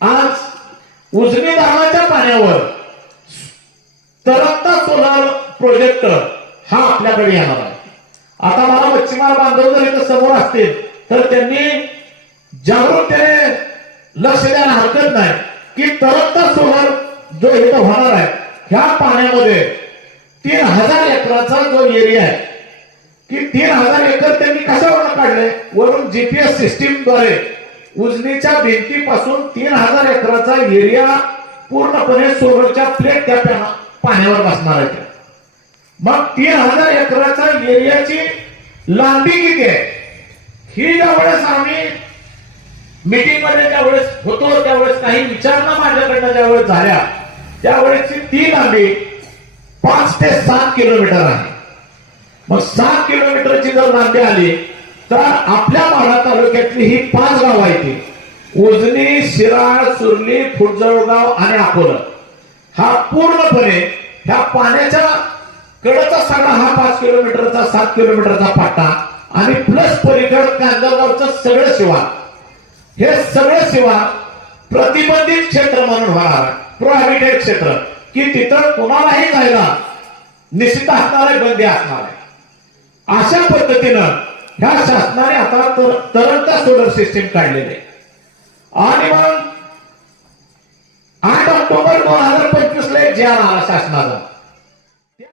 आज उजनी धरणाच्या पाण्यावर तरंगता सोलार प्रोजेक्ट हा आपल्याकडे येणार आहे। आता मला मच्छीमार बांधव जर इथं समोर असतील तर त्यांनी जागरूकतेने लक्ष द्यायला हरकत नाही की तरंगता सोलार जो इथं होणार आहे ह्या पाण्यामध्ये 3000 एकराचा जो एरिया आहे की 3000 एकर त्यांनी कशावरून काढले, वरून जीपीएस सिस्टीमद्वारे उजनीच्या भिंतीपासून 3000 एकराचा एरिया पूर्णपणे सोलरच्या प्लेट त्या पाण्यावर बसणार आहे। मग 3000 एकराचा एरियाची लांबी किती आहे ही ज्यावेळेस आम्ही मीटिंग मध्ये ज्यावेळेस होतो त्यावेळेस काही विचारणा माझ्याकडनं ज्यावेळेस झाल्या त्यावेळेसची ती लांबी 5 ते 7 किलोमीटर आहे। मग 7 किलोमीटरची जर लांबी आली तर आपल्या माढा तालुक्यातली ही 5 गाव आहेत, उजनी, शिराळ, सुरली, फुटजळगाव आणि अकोला, हा पूर्णपणे ह्या पाण्याच्या कडेचा सगळा हा 5 किलोमीटरचा 7 किलोमीटरचा पट्टा आणि प्लस पलीकड कांदळगावचं सगळं शिवार, हे सगळं शिवार प्रतिबंधित क्षेत्र म्हणून होणार, प्रोहिबिटेड क्षेत्र, की तिथं कोणालाही जायला निषिद्ध असणार आहे, बंदी असणार आहे। अशा पद्धतीनं ह्या शासनाने आता तरंगता सोलर सिस्टीम काढलेली आहे। आणि मग 8 ऑक्टोबर 2025 ला एक जी आर आला शासनाचा